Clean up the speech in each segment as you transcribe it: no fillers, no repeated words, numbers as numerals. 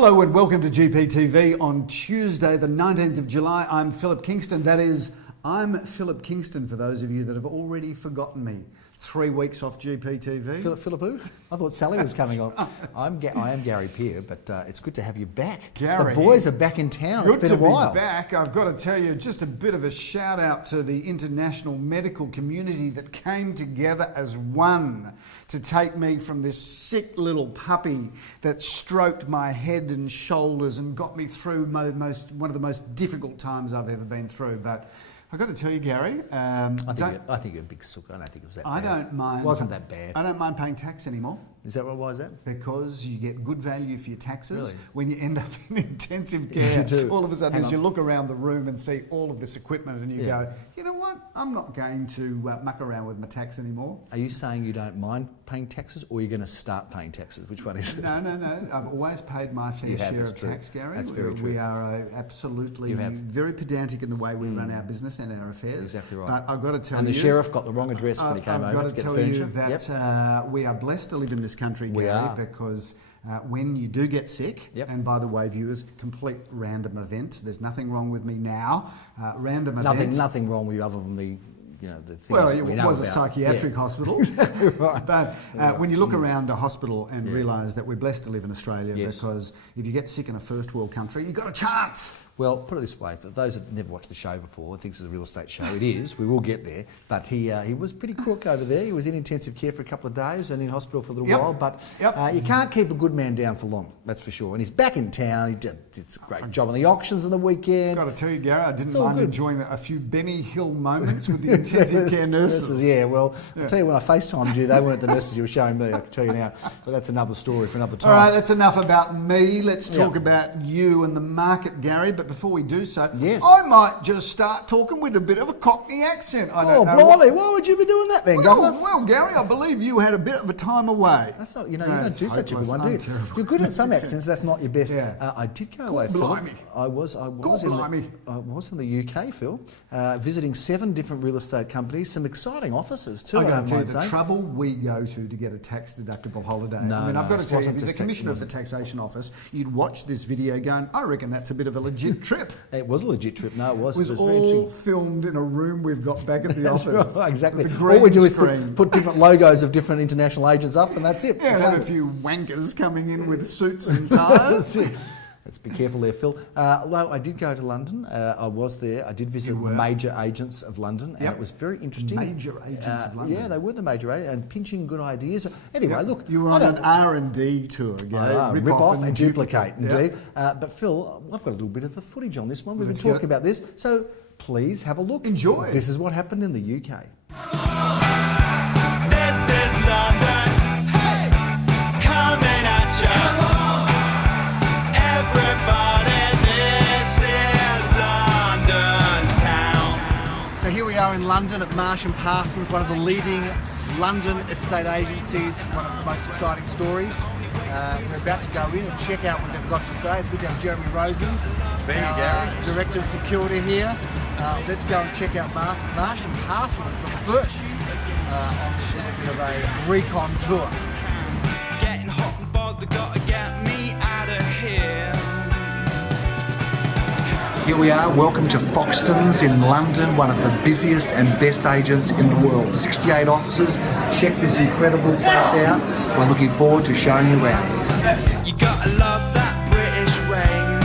Hello and welcome to GPTV on Tuesday the 19th of July. I'm Philip Kingston. That is, I'm Philip Kingston for those of you that have already forgotten me. 3 weeks off GPTV. Philip who? I thought Sally was coming on. I am Gary Peer, but it's good to have you back. Gary, the boys are back in town. Good it's been to a while. be back. I've got to tell you, just a bit of a shout out to the international medical community that came together as one to take me from this sick little puppy that stroked my head and shoulders and got me through one of the most difficult times I've ever been through. But I've got to tell you, Gary, I think you're a big sook. I don't think it was that bad. I don't mind. It wasn't that bad. I don't mind paying tax anymore. Is that why is that? Because you get good value for your taxes. Really? When you end up in intensive care. You do. All of a sudden, as you look around the room and see all of this equipment and you go, you know what, I'm not going to muck around with my tax anymore. Are you saying you don't mind paying taxes, or you're going to start paying taxes? Which one is it? No. I've always paid my fair share of tax, Gary. That's very true. We are absolutely very pedantic in the way we run our business and our affairs. Exactly right. But I've got to tell you... And the sheriff got the wrong address when he came over to get the furniture. I've got to tell you that we are blessed to live in this country, Gary. We are. Because when you do get sick, and by the way, viewers, complete random event. There's nothing wrong with me now. Random event. Nothing wrong with you other than the things it we know was about. A psychiatric hospital. Right. But when you look around a hospital and realise that we're blessed to live in Australia, because if you get sick in a first world country, you've got a chance. Well, put it this way, for those that never watched the show before, thinks it's a real estate show, it is, we will get there, but he was pretty crook over there. He was in intensive care for a couple of days and in hospital for a little while, but you can't keep a good man down for long, that's for sure. And he's back in town. He did a great job on the auctions on the weekend. Got to tell you, Gary, I didn't mind enjoying a few Benny Hill moments with the intensive care nurses. I'll tell you, when I FaceTimed you, they weren't the nurses you were showing me, I can tell you now, but that's another story for another time. All right, that's enough about me. Let's talk about you and the market, Gary, but before we do so, I might just start talking with a bit of a Cockney accent. Blimey, why would you be doing that then, Governor? Well, Gary, I believe you had a bit of a time away. That's not, you don't do such a good one, do you? You're good at some accents, that's not your best. I did go away, Phil. I was in the UK, Phil, visiting 7 different real estate companies, some exciting offices too. I tell you, the trouble we go to get a tax-deductible holiday. I've got to tell you, the Commissioner of the Taxation Office, you'd watch this video going, I reckon that's a bit of a legit trip. It was a legit trip. No, it was. It was all filmed in a room we've got back at the office. Right, exactly. All we do is put different logos of different international agents up, and that's it. Yeah, have a few wankers coming in with suits and ties. Let's be careful there, Phil. Although I did go to London, I was there. I did visit the major agents of London, and it was very interesting. Major agents of London. Yeah, they were the major agents, and pinching good ideas. Anyway, look, you were on an R&D tour, Gary. Rip off and duplicate, indeed. But Phil, I've got a little bit of the footage on this one. We've been talking about this, so please have a look. Enjoy. This is what happened in the UK. This is London, hey, coming at you. So here we are in London at Marsh & Parsons, one of the leading London estate agencies, one of the most exciting stories. We're about to go in and check out what they've got to say. It's good to have Jeremy Rosens, our Director of Security here. Let's go and check out Marsh & Parsons, the first on this little bit of a recon tour. Getting hot and bothered, gotta get me out of here. Here we are, welcome to Foxtons in London, one of the busiest and best agents in the world. 68 offices, check this incredible place out. We're looking forward to showing you around. You gotta love that British rain.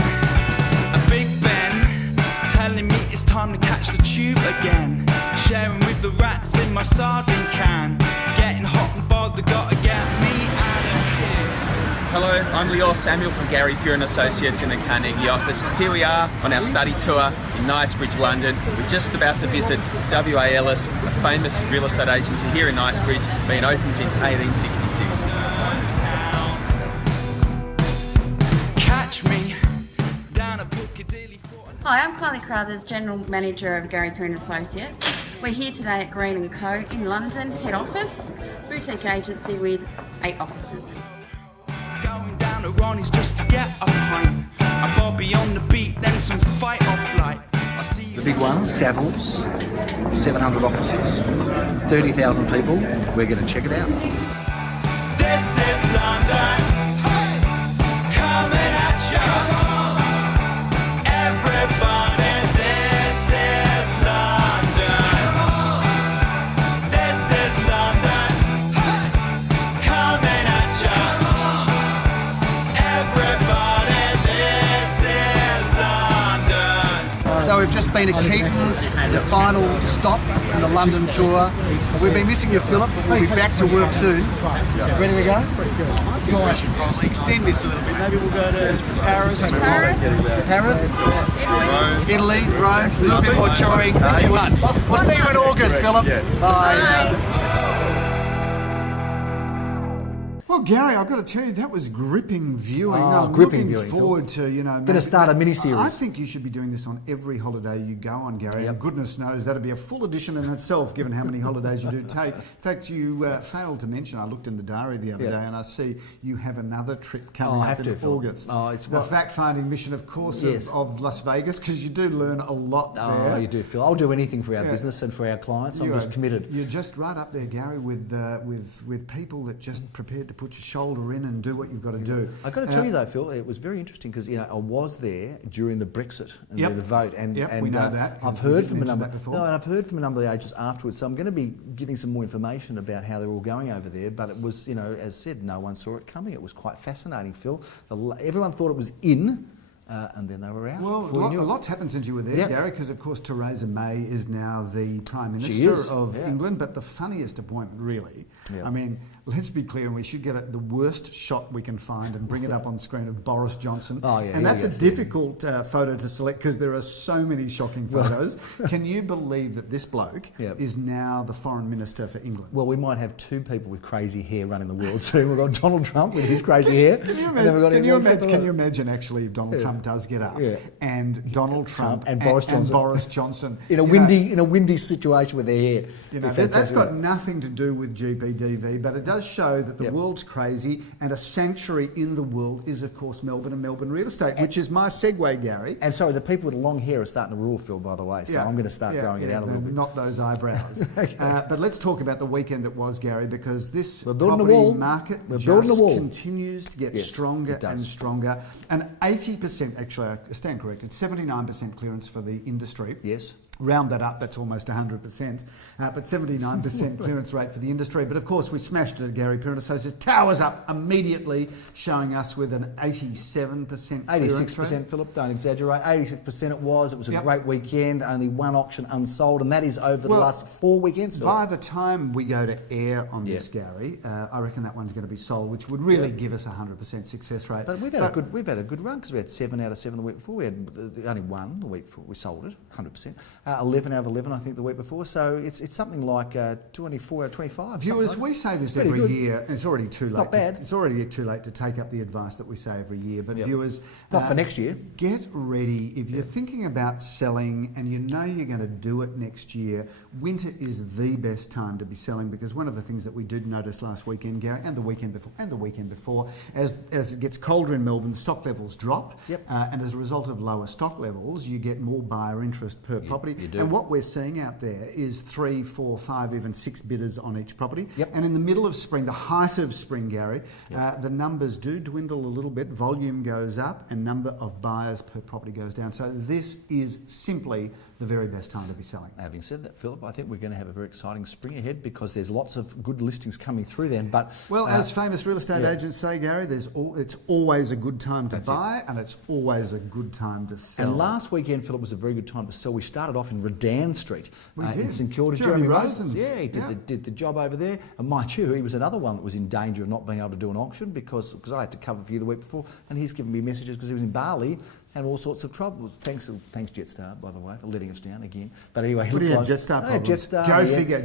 A Big Ben telling me it's time to catch the tube again. Sharing with the rats in my sardine can. Getting hot and bothered, gotta get me out of here. Hello, I'm Lior Samuel from Gary Peer & Associates in the Carnegie office. Here we are on our study tour in Knightsbridge, London. We're just about to visit W.A. Ellis, a famous real estate agency here in Knightsbridge, been open since 1866. Catch me down a Piccadilly. Hi, I'm Kylie Carruthers, General Manager of Gary Peer & Associates. We're here today at Green & Co in London, head office, boutique agency with 8 offices. Going down to Ronnie's just to get a pint. A Bobby on the beat, then some fight or flight. The big one, Savills, 700 offices, 30,000 people. We're going to check it out. This is London, hey, coming at you. we've just been at Keaton's, the final stop in the London tour. We've been missing you, Philip, but we'll be back to work soon. Ready to go? I think I should probably extend this a little bit. Maybe we'll go to Paris. Paris? Italy, Rome, a little bit more touring. We'll see you in August, Philip. Bye. Well, Gary, I've got to tell you, that was gripping viewing. Oh, I'm gripping looking viewing, forward to, Going to start a mini-series. I think you should be doing this on every holiday you go on, Gary. And goodness knows that'd be a full edition in itself, given how many holidays you do take. In fact, you failed to mention, I looked in the diary the other day and I see you have another trip coming up in August. It's the fact-finding mission, of course, of Las Vegas, because you do learn a lot there. Oh, you do, Phil. I'll do anything for our business and for our clients. I'm just committed. You're just right up there, Gary, with people that just prepared to put your shoulder in and do what you've got to do. I've got to tell you though, Phil, it was very interesting because I was there during the Brexit and the vote, and we know that. I've heard from a number. I've heard from a number of the agents afterwards. So I'm going to be giving some more information about how they're all going over there. But it was, as said, no one saw it coming. It was quite fascinating, Phil. Everyone thought it was in. And then they were out. Well, a lot's happened since you were there, Gary, because of course Theresa May is now the Prime Minister of England. But the funniest appointment, really, I mean, let's be clear, and we should get the worst shot we can find and bring it up on screen of Boris Johnson. And that's a difficult photo to select because there are so many shocking photos. Can you believe that this bloke is now the Foreign Minister for England? Well, we might have two people with crazy hair running the world soon. We've got Donald Trump with his crazy hair. Can you imagine actually if Donald Trump does get up and Donald Trump and Boris Johnson in a windy situation with their hair? That's got nothing to do with GPTV, but it does show that the world's crazy, and a sanctuary in the world is, of course, Melbourne and Melbourne real estate, which is my segue, Gary. And sorry, the people with long hair are starting to rule, Phil, by the way, so I'm going to start growing it out a little bit. Not those eyebrows. But let's talk about the weekend that was, Gary, because this property market continues to get stronger and stronger. And 80%, actually, I stand corrected, 79% clearance for the industry. Yes. Round that up, that's almost 100%, but 79% clearance rate for the industry. But of course, we smashed it at Gary Pirin Associates. Towers up immediately, showing us with an 87% clearance 86%, rate. Philip, don't exaggerate. 86% it was. It was a great weekend, only one auction unsold, and that is over the last 4 weekends, Philip. By the time we go to air on this, Gary, I reckon that one's going to be sold, which would really give us a 100% success rate. But we've had a good run because we had 7 out of 7 the week before. We had only 1 the week before. We sold it, 100%. 11 out of 11, I think, the week before. So it's something like 24 out of 25. Viewers, we say this every year, and it's already too late. Not bad. It's already too late to take up the advice that we say every year. But viewers, not for next year. Get ready. If you're thinking about selling and you know you're going to do it next year, winter is the best time to be selling, because one of the things that we did notice last weekend, Gary, and the weekend before, as it gets colder in Melbourne, the stock levels drop. And as a result of lower stock levels, you get more buyer interest per property. You do. And what we're seeing out there is 3, 4, 5, even 6 bidders on each property. And in the middle of spring, the height of spring, Gary, the numbers do dwindle a little bit. Volume goes up and number of buyers per property goes down. So this is simply the very best time to be selling. Having said that, Philip, I think we're going to have a very exciting spring ahead because there's lots of good listings coming through then. But as famous real estate agents say, Gary, it's always a good time to buy and it's always a good time to sell. And last weekend, Philip, was a very good time to sell. We started off in Redan Street in St Kilda. Jeremy Rosen's. He did the job over there. And mind you, he was another one that was in danger of not being able to do an auction because I had to cover for you the week before, and he's given me messages because he was in Bali. And all sorts of trouble. Thanks Jetstar, by the way, for letting us down again. But anyway, Jetstar problems. Jetstar. Go figure.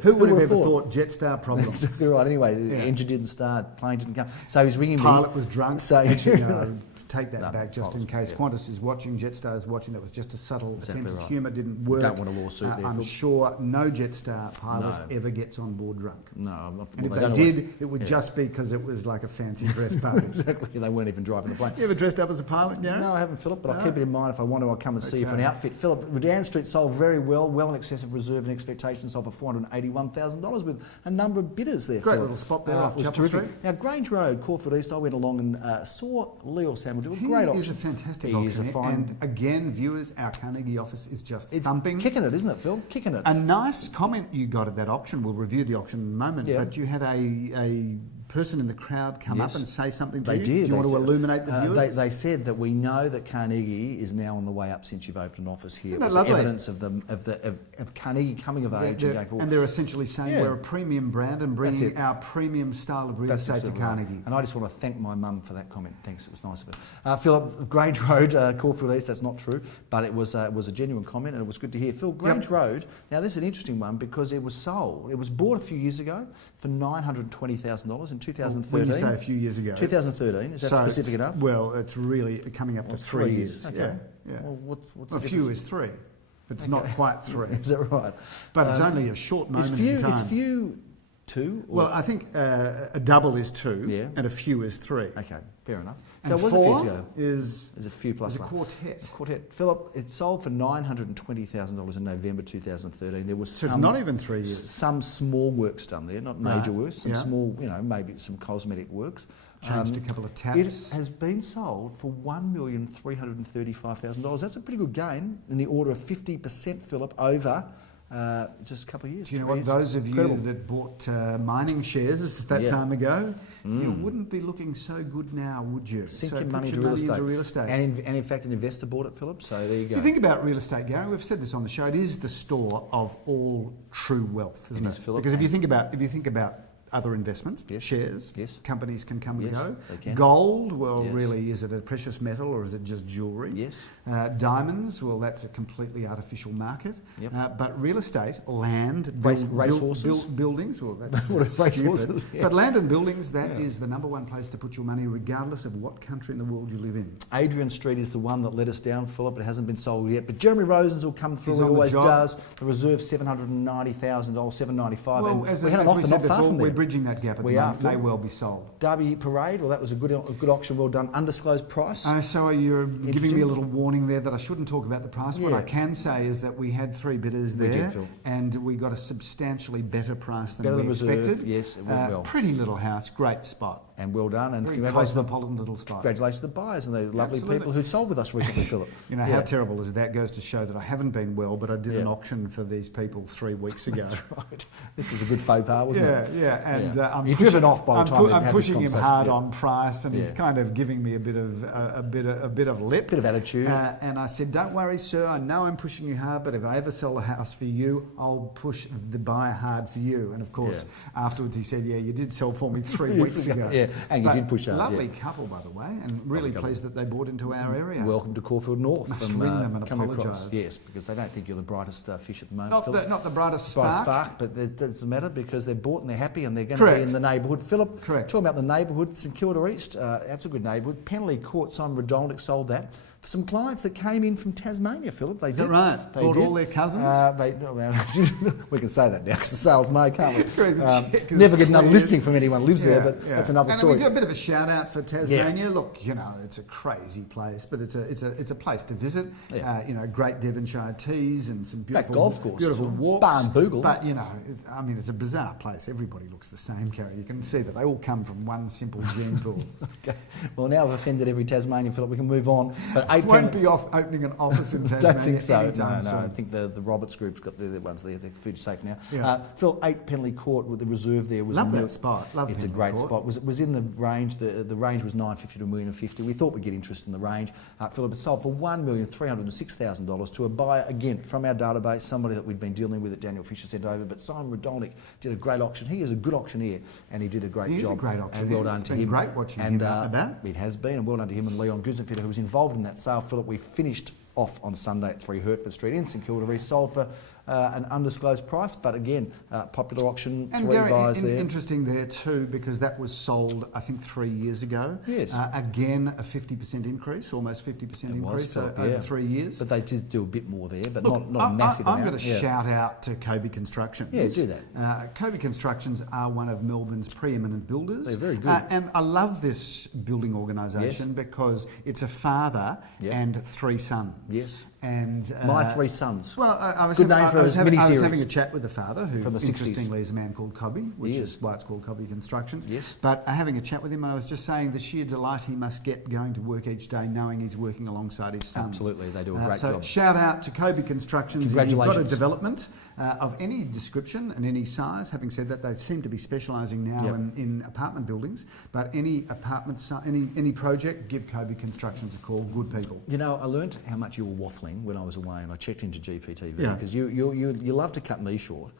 Who would have ever thought Jetstar problems? Exactly right. Anyway, the engine didn't start, plane didn't come. So he's ringing me. Pilot was drunk. So take that back just in case. Qantas is watching, Jetstar is watching. That was just a subtle attempt at humour. Didn't work. Don't want a lawsuit there. I'm sure no Jetstar pilot ever gets on board drunk. No. And if they did, it would just be because it was like a fancy dress party. Exactly. They weren't even driving the plane. You ever dressed up as a pilot, Gary? No, I haven't, Philip, but I'll keep it in mind. If I want to, I'll come and see you for an outfit. Philip, Redan Street sold very well in excess of reserve and expectations, sold for $481,000 with a number of bidders there. Great little spot there off Chapel Street. Now, Grange Road, Caulfield East, I went along and saw Leo Samuel do a great auction. He's a fantastic auctioneer. And again, viewers, our Carnegie office is just thumping. Kicking it, isn't it, Phil? Kicking it. A nice comment you got at that auction. We'll review the auction in a moment. But you had a person in the crowd come up and say something to They you? did. Do you They want to said- illuminate the viewers? They said that we know that Carnegie is now on the way up since you've opened an office here. Isn't that It was lovely? evidence of Carnegie coming of age and going forward. And they're essentially saying Yeah. we're a premium brand and That's bringing it. our premium style of real That's estate to absolutely right. Carnegie. And I just want to thank my mum for that comment. Thanks, it was nice of her. Philip, Grange Road, Caulfield East, that's not true, but it was a genuine comment and it was good to hear. Phil, Grange Road, now this is an interesting one because it was sold. It was bought a few years ago for $920,000 in 2013. When you say a few years ago. 2013, is that So specific it's- enough? Well, it's really coming up to 3 years. Okay. Yeah. Well, what's A the few difference? is 3, but it's not quite 3. Is that right? But it's only a short moment in time. Is few 2? Or? Well, I think a double is 2 Yeah. and a few is 3. Okay, fair enough. And So it was a 4 few years ago. is There's a few plus is a one. quartet. Quartet. Philip, it sold for $920,000 in November 2013. There was So it's some, not even 3 years. some small works done there, not major Right, works, some yeah. small, maybe some cosmetic works. Changed a couple of It taps. has been sold for $1,335,000. That's a pretty good gain in the order of 50%, Philip, over just a couple of years. Do you know 3 what? years. Those of Incredible. you that bought mining shares that Yeah. time ago, you wouldn't be looking so good now, would you? Sink So your put money into real estate. And in fact, an investor bought it, Philip, so there you go. If you think about real estate, Gary, we've said this on the show, it is the store of all true wealth, isn't It it? is, Philip. Because if you think about other investments, Yes. shares, Yes. companies can come Yes, and go. they can. Gold, well, Yes. really, is it a precious metal or is it just jewellery? Yes. Diamonds, well, that's a completely artificial market. Yep. But real estate, land, Racehorses? buildings, well, that's What are stupid. racehorses? Yeah. But land and buildings, that is the number one place to put your money, regardless of what country in the world you live in. Adrian Street is the one that let us down, Philip. It hasn't been sold yet, but Jeremy Rosens will come through. He's He on the always job. does. The reserve $790,000, $795. Well, and as we had an we offer said not far before, from there. we're bridging that gap at We the are, moment. May Phil. well be sold. Derby Parade, well, that was a good auction, well done. Undisclosed price. So you're giving me a little warning there that I shouldn't talk about the price. What Yeah. I can say is that we had 3 bidders We there, did, Phil. and we got a substantially better price than Better we than reserve, expected. yes, it went well. Pretty little house, great spot. And well done. And Very congratulations, cosmopolitan little spot. congratulations to the buyers and the lovely Absolutely. people who sold with us recently, Philip. You know, how terrible is that? Goes to show that I haven't been well, but I did an Yeah. auction for these people 3 weeks ago. Right. This was a good faux pas, wasn't it? Yeah, and Yeah. I'm You're pushing- driven off by the I'm time we I'm have this pushing him conversation, hard yeah. on price, and he's Yeah. kind of giving me a bit of lip, Bit of attitude. And I said, "Don't worry, sir. I know I'm pushing you hard, but if I ever sell a house for you, I'll push the buyer hard for you." And of course, afterwards he said, "Yeah, you did sell for me 3 weeks ago." Yeah, and you But did push hard, Lovely yeah. couple, by the way, and really couple. pleased that they bought into our area. Welcome to Caulfield North. Must from, ring them and coming apologise. across. Yes, because they don't think you're the brightest fish at the moment, Not Philip. the brightest Bright spark. spark, but it doesn't matter because they're bought and they're happy and they're going to Correct. be in the neighbourhood. Philip, Correct. talking about the neighbourhood, St Kilda East, that's a good neighbourhood. Penley Court, Simon Redolnik sold that. For some clients that came in from Tasmania, Philip, they Is did. that right? They Brought did. all their cousins? We can say that now because the sales made, can't we? Correct, the check is Never get another cleared. listing from anyone who lives there, but that's another and story. we do a bit of a shout out for Tasmania. Look, you know, it's a crazy place, but it's a place to visit. Yeah. You know, great Devonshire teas and some Great beautiful golf course beautiful as well. walks. Barnbougle. But you know, I mean, it's a bizarre place. Everybody looks the same, Gary. You can see that they all come from one simple gene pool. Okay. Well, now I've offended every Tasmanian, Philip. We can move on. But eight Won't Penley- be off opening an office in Tasmania. Don't think so. anytime No, I soon. think the Roberts Group's got their ones there. They're food safe now. Yeah. Phil, 8 Penley Court with the reserve there was Love a that spot. Love it's a Penley great Court. spot. Was in the range. The range was $950 to $1,050,000. We thought we'd get interest in the range. Philip, it sold for $1,306,000 to a buyer again from our database, somebody that we'd been dealing with that Daniel Fisher sent over. But Simon Redolnik did a great auction. He is a good auctioneer, and he did a great He is job. a great And auctioneer. well done It's to been him. great watching and, him out there. It has been, and well done to him and Leon Guzenfitter, who was involved in that sale. Philip, we finished off on Sunday at 3 Hertford Street in St Kilda. Sold for an undisclosed price, but again, popular auction, And 3 Gary, buyers there. interesting there too, because that was sold, I think, 3 years ago. Yes. Again, a 50% increase, almost 50% It was, increase Philip, over yeah. 3 years. But they did do a bit more there, but Look, not a massive I'm amount. going to Yeah. shout out to Kobe Constructions. Yeah, do that. Kobe Constructions are one of Melbourne's preeminent builders. They're very good. And I love this building organisation because it's a father Yep. and 3 sons. Yes. And My Three Sons. Well, I was Good having, name for I was a having, I was miniseries. having a chat with the father, who From the 60s. interestingly is a man called Cobby, which He is is. why it's called Cobby Constructions. Yes. But having a chat with him, and I was just saying the sheer delight he must get going to work each day, knowing he's working alongside his sons. Absolutely, they do a great so job. shout out to Cobby Constructions. If you've got a Congratulations. development of any description and any size. Having said that, they seem to be specialising now Yep. in apartment buildings. But any apartment, any project, give Cobby Constructions a call. Good people. You know, I learnt how much you were waffling when I was away, and I checked into GPTV Yeah. because you love to cut me short.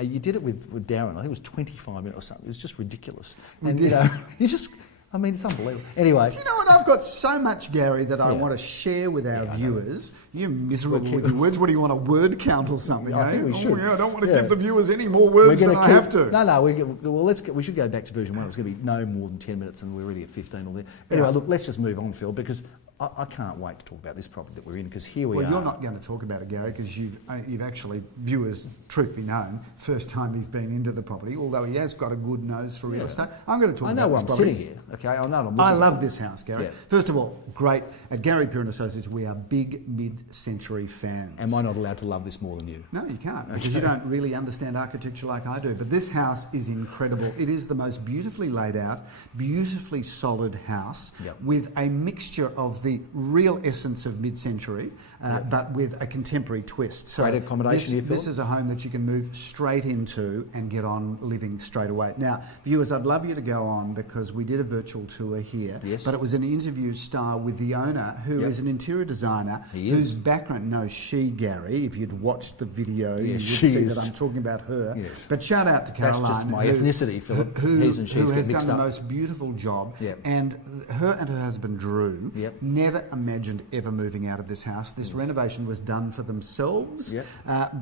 You did it with Darren. I think it was 25 minutes or something. It was just ridiculous. And you know, you just. I mean, it's unbelievable. Anyway. Do you know what? I've got so much, Gary, that I Yeah. want to share with our Yeah, I know. viewers. You're miserable We'll with keep- your words. What do you want, a word count or something? I think we should. Oh, yeah, I don't want to Yeah. give the viewers any more words than I have to. No, we should go back to version 1. It was going to be no more than 10 minutes, and we're already at 15 or there. Anyway, Yeah. look, let's just move on, Phil, because I can't wait to talk about this property that we're in, because here we Well, are. you're not going to talk about it, Gary, because you've actually, viewers, truth be known, first time he's been into the property, although he has got a good nose for real estate. I'm going to talk I about know where this I'm property. sitting here, okay? I know what I'm I looking love at. this house, Gary. Yeah. First of all, great. At Gary Pure Associates, we are big mid-century fans. Am I not allowed to love this more than you? No, you can't, because you don't really understand architecture like I do. But this house is incredible. It is the most beautifully laid out, beautifully solid house Yep. with a mixture of the real essence of mid-century, but with a contemporary twist. So Great accommodation here, Phil. this is a home that you can move straight into and get on living straight away. Now, viewers, I'd love you to go on because we did a virtual tour here, Yes. but it was an interview style with the owner, who Yep. is an interior designer, He whose is. background, no, she, Gary, if you'd watched the video, Yes, you she would see is. that I'm talking about her. Yes. But shout out to That's Caroline. just my ethnicity, Philip. His and she's who get has mixed done the up. most beautiful job. Yep. And her husband, Drew, Yep. never imagined ever moving out of this house. This renovation was done for themselves, Yep.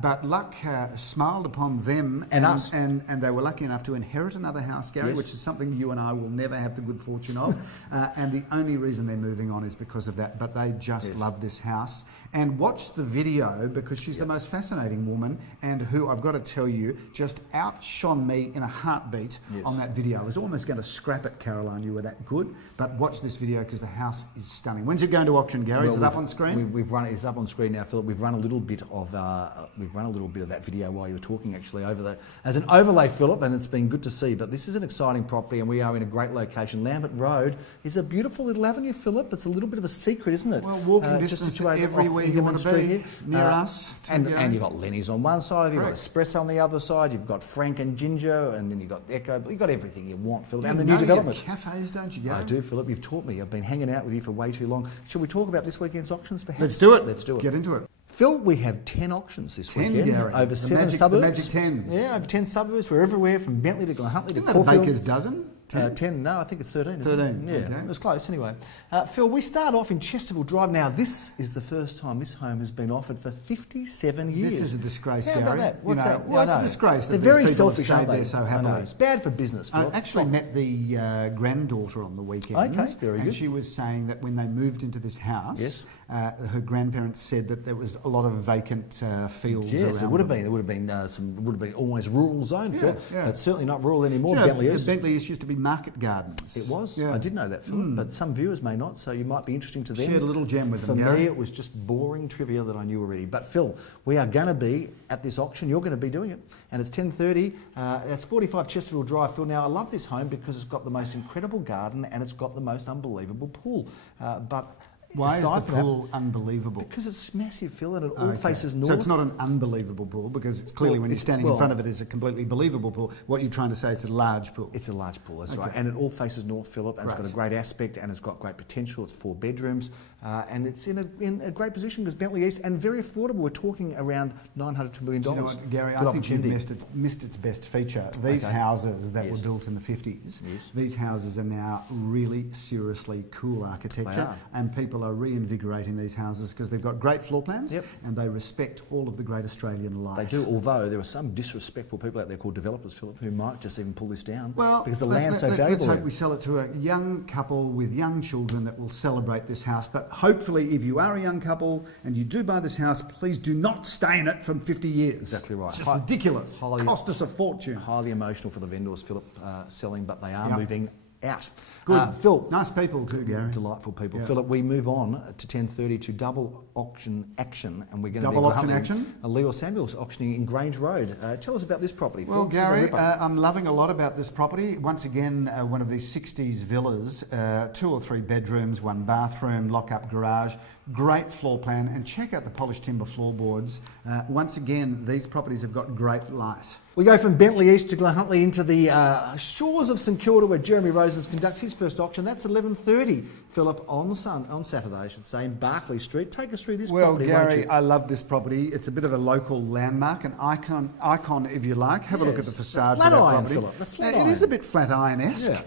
but luck smiled upon them And us. and they were lucky enough to inherit another house, Gary, Yes. which is something you and I will never have the good fortune of. And the only reason they're moving on is because of that. But they just Yes. love this house. And watch the video because she's the most fascinating woman, and who, I've got to tell you, just outshone me in a heartbeat Yes. on that video. I was almost going to scrap it, Caroline, you were that good. But watch this video because the house is stunning. When's it going to auction, Gary? Is it up on screen? We've run it. It's up on screen now, Philip. We've run a little bit of that video while you were talking, actually, as an overlay, Philip, and it's been good to see. But this is an exciting property, and we are in a great location. Lambert Road is a beautiful little avenue, Philip. It's a little bit of a secret, isn't it? Well, walking Just distance to situated everywhere off you want Ingerman to Street be, here. near us, to and go. you've got Lenny's on one side, you've Correct. got Espresso on the other side, you've got Frank and Ginger, and then you've got Echo. You've got everything you want, Philip, and the You new know your development. cafes, don't you, Gary? I do, Philip. You've taught me. I've been hanging out with you for way too long. Shall we talk about this weekend's auctions, perhaps? Let's do it. Let's do it. Get into it. Phil, we have 10 auctions this 10, weekend. Gary. Over The 7 magic- suburbs. the magic 10. Yeah, over 10 suburbs. We're everywhere from Bentley to Glenhuntly to Isn't that a Caulfield. baker's dozen? 10, no, I think it's 13. Isn't 13, It? Yeah, okay. it was close anyway. Phil, we start off in Chesterfield Drive. Now, this is the first time this home has been offered for 57 years. This is a disgrace, How about Gary. that? What's You know, that? well, I it's a know. disgrace that They're these very people have selfish, stayed aren't they? there so I know. happily. It's bad for business, I Phil. actually met the granddaughter on the weekend. Okay, very and good. she was saying that when they moved into this house, Yes. her grandparents said that there was a lot of vacant fields Yes, around it would have them. been. There would have been almost rural zone, Phil, yeah. but certainly not rural anymore. Do you know, Bentley is. Bentley used to be market gardens. It was. Yeah. I did know that, Philip, but some viewers may not, so you might be interesting to them. Shared a little gem with For them, me, Gary. it was just boring trivia that I knew already. But Phil, we are going to be at this auction. You're going to be doing it, and it's 10:30. That's 45 Chesterfield Drive, Phil. Now, I love this home because it's got the most incredible garden and it's got the most unbelievable pool. But Why is the aside from that, pool unbelievable? because it's massive, Phil, and it all Okay. faces north. So it's not an unbelievable pool because it's clearly Well, when you're it's- standing in well- front of it is a completely believable pool. What you're trying to say, it's a large pool. It's a large pool, that's Okay. right. And it all faces north, Philip, and it's got Great. a great aspect and it's got great potential. It's 4 bedrooms and it's in a great position because Bentley East and very affordable. We're talking around $900 to $1 million. Do you know what, Gary? Good I think you've opportunity. missed its best feature. These Okay. houses that Yes. were built in the 50s, Yes. these houses are now really seriously cool architecture, are. and people are reinvigorating these houses because they've got great floor plans Yep. and they respect all of the great Australian life. They do, although there are some disrespectful people out there called developers, Philip, who might just even pull this down because the land's so valuable. Let's hope we sell it to a young couple with young children that will celebrate this house. But hopefully, if you are a young couple and you do buy this house, please do not stay in it for 50 years. Exactly right. It's just ridiculous. Highly- Cost us a fortune. Highly emotional for the vendors, Philip, selling, but they are Yep. moving out. Good. Phil. Nice people too, Gary. Delightful people. Yeah. Philip, we move on to 10:30 to double auction action, and we're going to Double be auction action? Leo Samuels auctioning in Grange Road. Tell us about this property, Phil. Well, This is a Gary, ripper. I'm loving a lot about this property. Once again, one of these 60s villas, 2 or 3 bedrooms, 1 bathroom, lock-up garage, great floor plan, and check out the polished timber floorboards. Once again, these properties have got great light. We go from Bentley East to Glenhuntly into the shores of St Kilda, where Jeremy Rosens conducts his first auction. That's 11:30, Philip, on Saturday, I should say, in Barclay Street. Take us through this property, won't Gary, you? I love this property. It's a bit of a local landmark, an icon if you like. Have a look at the Yes, facade. the flat to that iron, property. Philip, the flat It is iron. a bit flat iron-esque,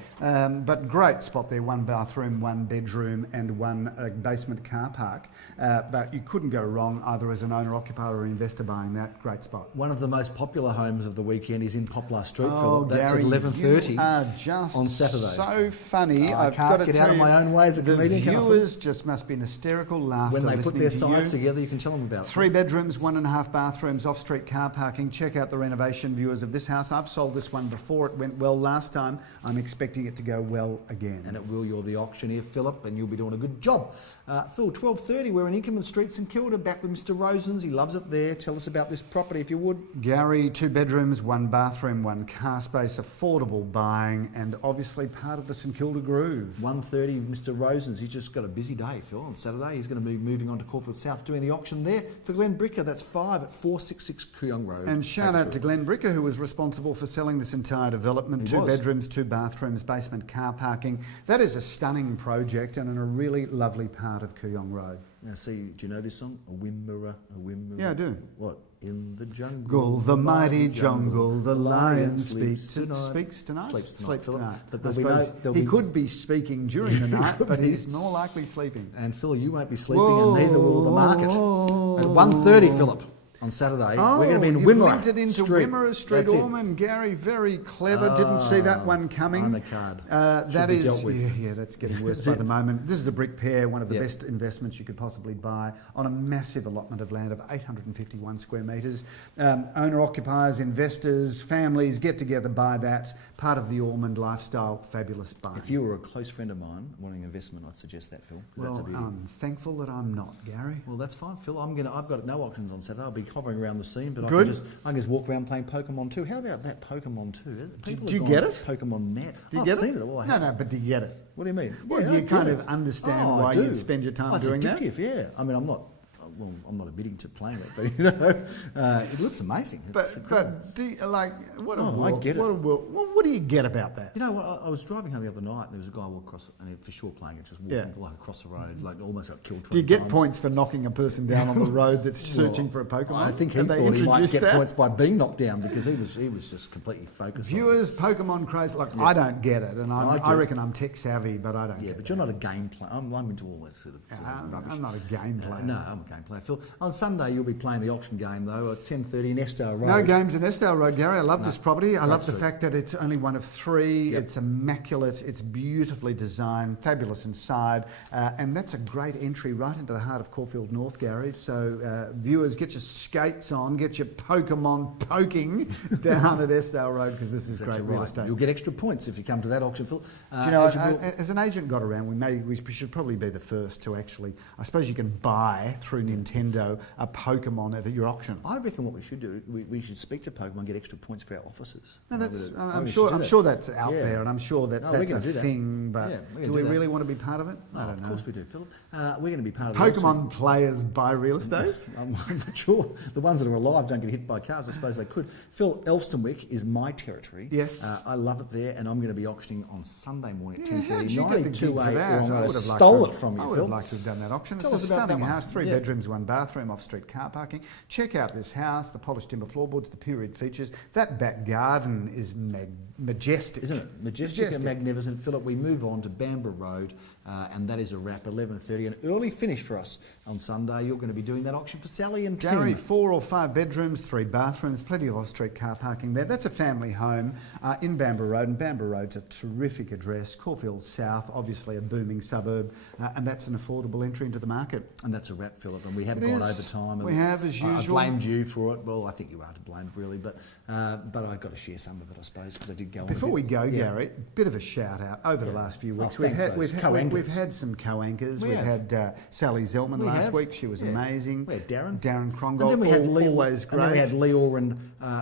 but great spot there. 1 bathroom, 1 bedroom, and 1 basement car park. But you couldn't go wrong either as an owner, occupier, or investor buying that. Great spot. One of the most popular homes of the weekend is in Poplar Street, Oh, Philip. That's Gary, at 11:30 you are just on Saturday. so funny. I I've can't got to get tell out of you, my own way as a the comedian, can I, Phil? viewers just must be in hysterical laughter When they put listening their to sides you. together, you can tell them about it. 3 bedrooms, 1.5 bathrooms, off-street car parking. Check out the renovation, viewers, of this house. I've sold this one before. It went well last time. I'm expecting it to go well again. And it will. You're the auctioneer, Philip, and you'll be doing a good job. Phil, 12:30, we're in Inkerman Street, St Kilda, back with Mr Rosens. He loves it there. Tell us about this property, if you would. Gary, 2 bedrooms, 1 bathroom, 1 car space, affordable buying, and obviously part of the St Kilda groove. 1:30, Mr Rosens. He's just got a busy day, Phil, on Saturday. He's going to be moving on to Caulfield South, doing the auction there for Glenn Bricker. That's 5 at 466 Kooyong Road. And shout out to Glenn Bricker, who was responsible for selling this entire development. He 2 was. bedrooms, 2 bathrooms, basement car parking. That is a stunning project and in a really lovely part of Kooyong Road. Now, see, do you know this song? A whimmerer, a whimmerer. Yeah, I do. What? In the jungle, The mighty jungle, the lion speaks tonight. Speaks tonight? Sleeps tonight, Sleeps Philip. tonight. But I suppose he could be speaking during the night, but he's more likely sleeping. And Phil, you won't be sleeping, and neither will the market. At 1:30, Philip, on Saturday, we're going to be in you've Wimmera linked it into Street. Wimmera Street, That's it. Ormond. Gary, very clever. Didn't see that one coming. on the card. That be is, dealt with. yeah, that's getting worse by the moment. This is a brick pair, one of the best investments you could possibly buy on a massive allotment of land of 851 square metres. Owner-occupiers, investors, families get together, buy that. Part of the Ormond lifestyle, fabulous buy. If you were a close friend of mine wanting investment, I'd suggest that, Phil. 'Cause that's a Well, beauty. I'm thankful that I'm not, Gary. Well, that's fine, Phil. I've got no auctions on Saturday. I'll be hovering around the scene, but Good. I can just walk around playing Pokemon 2. How about that Pokemon 2? People do you have get gone it? Pokemon mad. Do you I've get seen it? it. Well, I No, haven't. no, but do you get it? What do you mean? Well, Yeah, do you I kind get of it. understand I why do. you'd spend your time it's doing that? addictive, yeah. I mean, I'm not admitting to playing it, but you know, it looks amazing. It's But do you, like, what a Oh, I world, get it. what a world, what do you get about that? You know what? I was driving home the other night, and there was a guy walk across, and he, for sure playing it, just walking Yeah. like across the road, like almost got killed. 20 Do you get times. points for knocking a person down on the road that's searching Well, for a Pokemon? I think he Have thought they he might introduced get that? points by being knocked down because he was just completely focused. Viewers, Pokemon craze, like I don't get it, and I I do. reckon I'm tech savvy, but I don't. on it. Yeah, get but you're not a game player. I'm into all that sort of rubbish. I'm not a game player. No, I'm a game player. Phil, on Sunday you'll be playing the auction game though at 10:30 in Estelle Road. No games in Estelle Road, Gary. I love this property. I love the sweet. fact that it's only one of 3. Yep. It's immaculate. It's beautifully designed, fabulous inside, and that's a great entry right into the heart of Caulfield North, Gary. So viewers, get your skates on, get your Pokemon poking down at Estelle Road because this is great real estate. You'll get extra points if you come to that auction, Phil. Do you know, as you will- as an agent got around, we should probably be the first to actually. I suppose you can buy through Nintendo a Pokemon at your auction. I reckon what we should do, we should speak to Pokemon and get extra points for our offices. No, that's. I I'm mean, we sure. should do I'm that. sure that's out Yeah. there, and I'm sure that No, we're that's gonna a do that. thing. But Yeah, we're gonna do do we that. really want to be part of it? Oh, I don't of know. course we do, Philip. We're going to be part of the Pokemon players buy real estate. I'm not sure. The ones that are alive don't get hit by cars. I suppose they could. Phil, Elstonwick is my territory. Yes. I love it there, and I'm going to be auctioning on Sunday morning at Yeah, 10:30. how'd you get the gig for 92A that? Long I Road. would have liked Stole to it from you, I would Phil. have liked to have done that auction. Tell It's us a about that stunning one. house, 3 Yeah. bedrooms, 1 bathroom, off-street car parking. Check out this house, the polished timber floorboards, the period features. That back garden is majestic. Isn't it? Majestic and magnificent. Philip, we move on to Bamborough Road, and that is a wrap, 11:30. An early finish for us on Sunday. You're going to be doing that auction for Sally and Gary, Tim. 4 or 5 bedrooms, 3 bathrooms, plenty of off-street car parking there. That's a family home in Bamborough Road, and Bamborough Road's a terrific address. Caulfield South, obviously a booming suburb, and that's an affordable entry into the market. And that's a wrap, Philip. And we have It gone is. over time. We and have, as I usual. blamed you for it. Well, I think you are to blame, really. But I've got to share some of it, I suppose, because I did go on. Before we go, Gary, bit of a shout out over the last few weeks. Thanks, those we've co-anchors. had some co-anchors. We We've have. had Sally Zelman We last have. week. She was Yeah. amazing. We had Darren. Krongol. And then we had always Leor, great. and then we had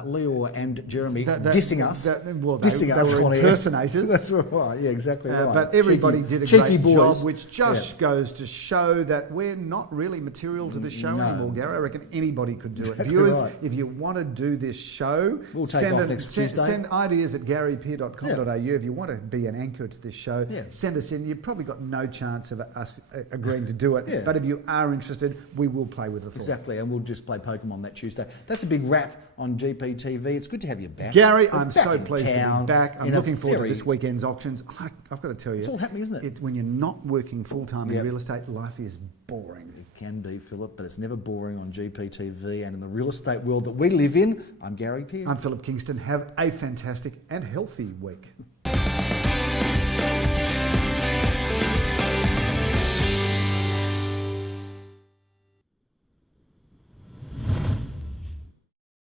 Leor and Jeremy dissing us. Well, dissing they us were on air. impersonators. That's right. Yeah, exactly right. But everybody did a cheeky great boys. job, which just goes to show that we're not really material to this show anymore, Gary. I reckon anybody could do it. Exactly Viewers, right. if you want to do this show, We'll take off next Tuesday. Send ideas at garypeer.com.au. If you want to be an anchor to this show, Yeah. send us in. You've probably got no chance of us agreeing to do it. Yeah. But if you are interested, we will play with the thought. Exactly, and we'll just play Pokemon that Tuesday. That's a big wrap on GPTV. It's good to have you back. Gary, We're I'm back so in pleased to town be back. I'm in a looking forward to very- this weekend's auctions. I've got to tell you, It's all happening, isn't it? When you're not working full time in Yep. real estate, life is boring. It can be, Philip, but it's never boring on GPTV and in the real estate world that we live in. I'm Gary Peer. I'm Philip Kingston. Have a fantastic and healthy week.